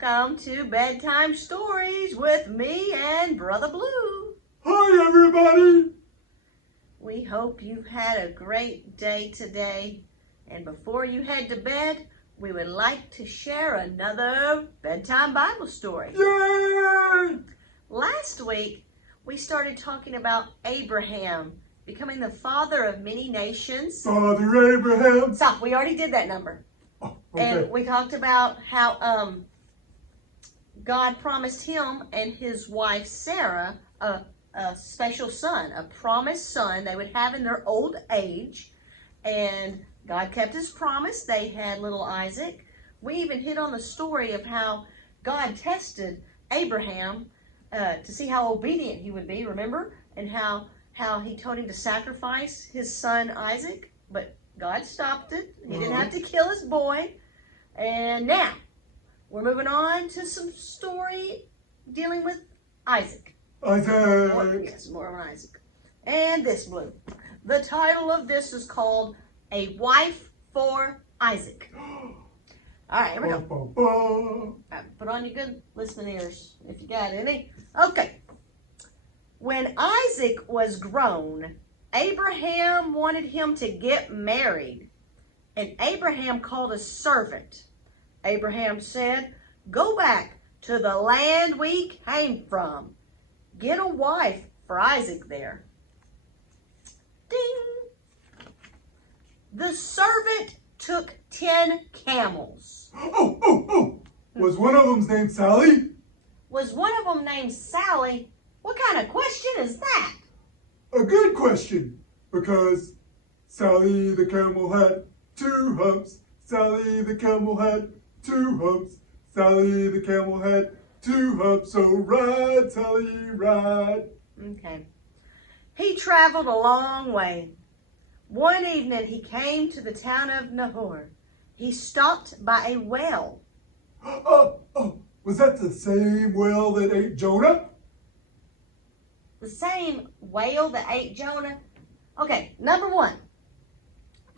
Welcome to Bedtime Stories with me and Brother Blue. Hi, everybody. We hope you've had a great day today. And before you head to bed, we would like to share another bedtime Bible story. Yay! Last week, we started talking about Abraham becoming the father of many nations. Father Abraham. Stop, we already did that number. Oh, okay. And we talked about how God promised him and his wife Sarah a special son, a promised son they would have in their old age. And God kept his promise. They had little Isaac. We even hit on the story of how God tested Abraham to see how obedient he would be, remember? And how he told him to sacrifice his son Isaac. But God stopped it. He didn't have to kill his boy. And now, we're moving on to some story dealing with Isaac. Isaac. More on Isaac. And this, Blue. The title of this is called A Wife for Isaac. All right, here we go. All right, put on your good listening ears if you got any. Okay. When Isaac was grown, Abraham wanted him to get married. And Abraham called a servant. Abraham said, "Go back to the land we came from. Get a wife for Isaac there." Ding! The servant took 10 camels. Oh. Was one of them named Sally? Was one of them named Sally? What kind of question is that? A good question, because Sally the camel had 2 humps. Sally the camel had 2 humps. Sally the camel had 2 humps. So ride, Sally, ride. Okay. He traveled a long way. One evening he came to the town of Nahor. He stopped by a well. Oh, was that the same whale that ate Jonah? The same whale that ate Jonah? Okay, number 1.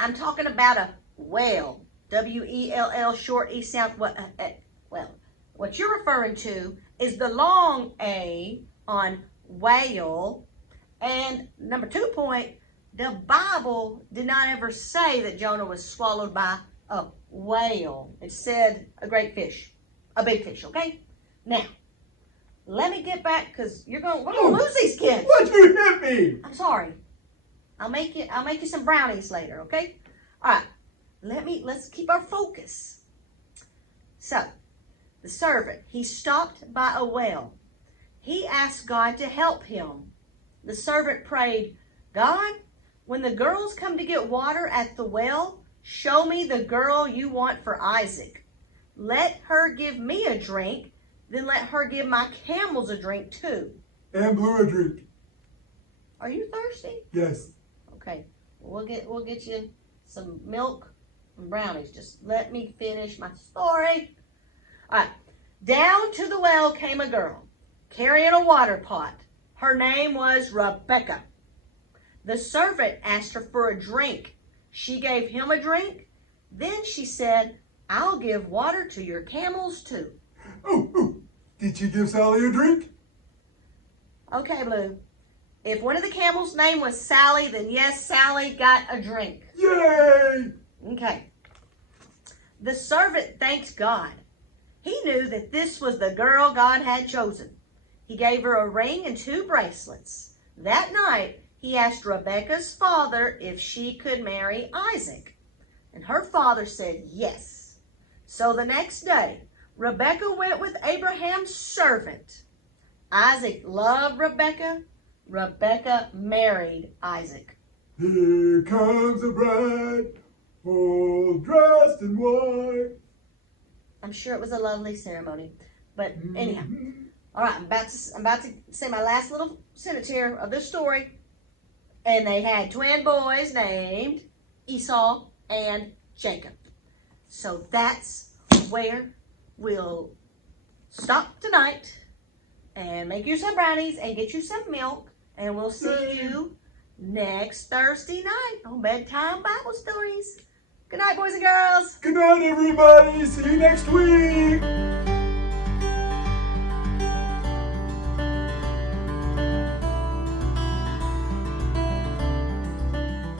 I'm talking about a whale. W-E-L-L, short E sound. Well, what you're referring to is the long A on whale. And number 2 point, the Bible did not ever say that Jonah was swallowed by a whale. It said a great fish, a big fish, okay? Now, let me get back, because we're gonna lose these kids. Why'd you hit me? I'm sorry. I'll make you some brownies later, okay? All right. Let's keep our focus. So, the servant, he stopped by a well. He asked God to help him. The servant prayed, "God, when the girls come to get water at the well, show me the girl you want for Isaac. Let her give me a drink, then let her give my camels a drink too." And Blue a drink. Are you thirsty? Yes. Okay. We'll get you some milk and brownies. Just let me finish my story. All right. Down to the well came a girl carrying a water pot. Her name was Rebecca. The servant asked her for a drink. She gave him a drink. Then she said, "I'll give water to your camels too." Oh. Did she give Sally a drink? Okay, Blue. If one of the camels' name was Sally, then yes, Sally got a drink. Yay! Okay. The servant thanked God. He knew that this was the girl God had chosen. He gave her a ring and 2 bracelets. That night, he asked Rebekah's father if she could marry Isaac. And her father said yes. So the next day, Rebekah went with Abraham's servant. Isaac loved Rebekah. Rebekah married Isaac. Here comes a bride, all dressed in white. I'm sure it was a lovely ceremony. But anyhow, all right, I'm about to say my last little sentence here of this story. And they had twin boys named Esau and Jacob. So that's where we'll stop tonight and make you some brownies and get you some milk. And we'll see you next Thursday night on Bedtime Bible Stories. Good night, boys and girls. Good night, everybody. See you next week.